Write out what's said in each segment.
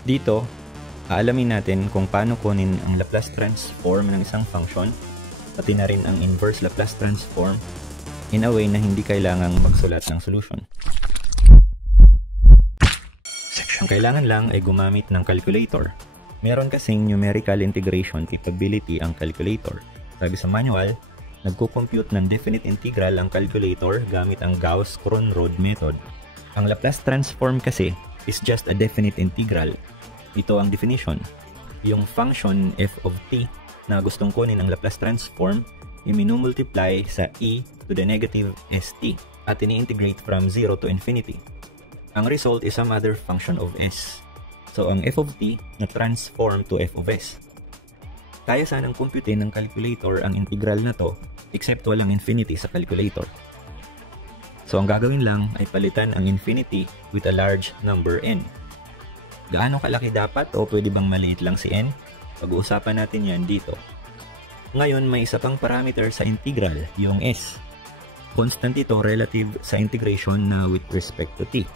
Dito, aalamin natin kung paano kunin ang Laplace transform ng isang function, pati na rin ang inverse Laplace transform in a way na hindi kailangang magsulat ng solution. Ang kailangan lang ay gumamit ng calculator. Meron kasing numerical integration capability ang calculator. Sabi sa manual, nagko-compute ng definite integral ang calculator gamit ang Gauss-Kronrod method. Ang Laplace transform kasi is just a definite integral. Ito ang definition. Yung function f of t na gustong kunin ang Laplace transform ay minumultiply sa e to the negative st at ini-integrate from 0 to infinity. Ang result is some other function of s. So ang f of t na transform to f of s. Kaya sanang computein ng calculator ang integral na to except walang infinity sa calculator. So ang gagawin lang ay palitan ang infinity with a large number n. Gaano kalaki dapat o pwede bang maliit lang si n? Pag-uusapan natin yan dito. Ngayon may isa pang parameter sa integral, yung s. Constant ito relative sa integration na with respect to t.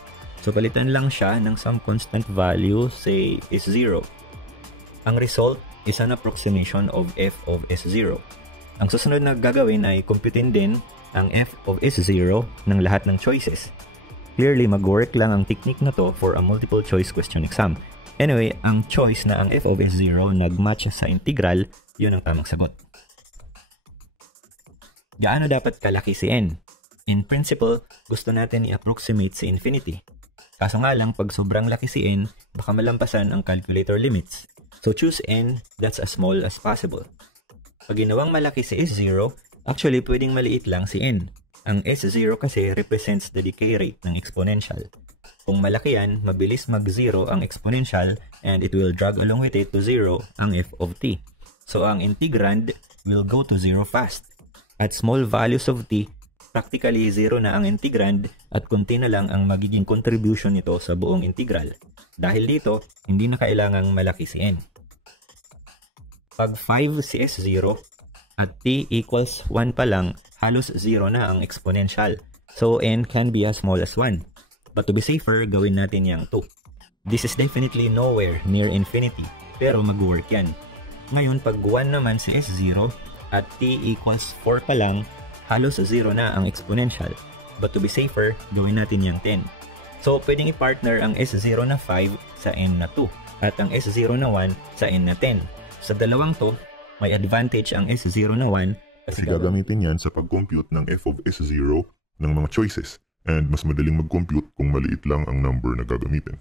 So palitan lang siya ng some constant value, say is 0. Ang result is an approximation of f of s0. Ang susunod na gagawin ay computein din ang f of s0 ng lahat ng choices. Clearly, mag-work lang ang technique na to for a multiple choice question exam. Anyway, ang choice na ang f of s0 nag-match sa integral, yun ang tamang sagot. Gaano dapat kalaki si n? In principle, gusto natin i-approximate si infinity. Kaso nga lang, pag sobrang laki si n, baka malampasan ang calculator limits. So choose n that's as small as possible. Pag ginawang malaki si s0, actually pwedeng maliit lang si n. Ang s0 kasi represents the decay rate ng exponential. Kung malaki yan, mabilis mag-0 ang exponential and it will drag along with it to 0 ang f of t. So ang integrand will go to 0 fast. At small values of t, practically 0 na ang integrand at konti na lang ang magiging contribution nito sa buong integral. Dahil dito, hindi na kailangang malaki si n. Pag 5 si s0 at t equals 1 pa lang, halos 0 na ang exponential. So n can be as small as 1. But to be safer, gawin natin yung 2. This is definitely nowhere near infinity, pero mag-work yan. Ngayon, pag 1 naman si s0 at t equals 4 pa lang, halos 0 na ang exponential. But to be safer, gawin natin yung 10. So, pwedeng i-partner ang s0 na 5 sa n na 2 at ang s0 na 1 sa n na 10. Sa dalawang to, may advantage ang s0 na 1 kasi gagamitin yan sa pag-compute ng f of s0 ng mga choices and mas madaling mag-compute kung maliit lang ang number na gagamitin.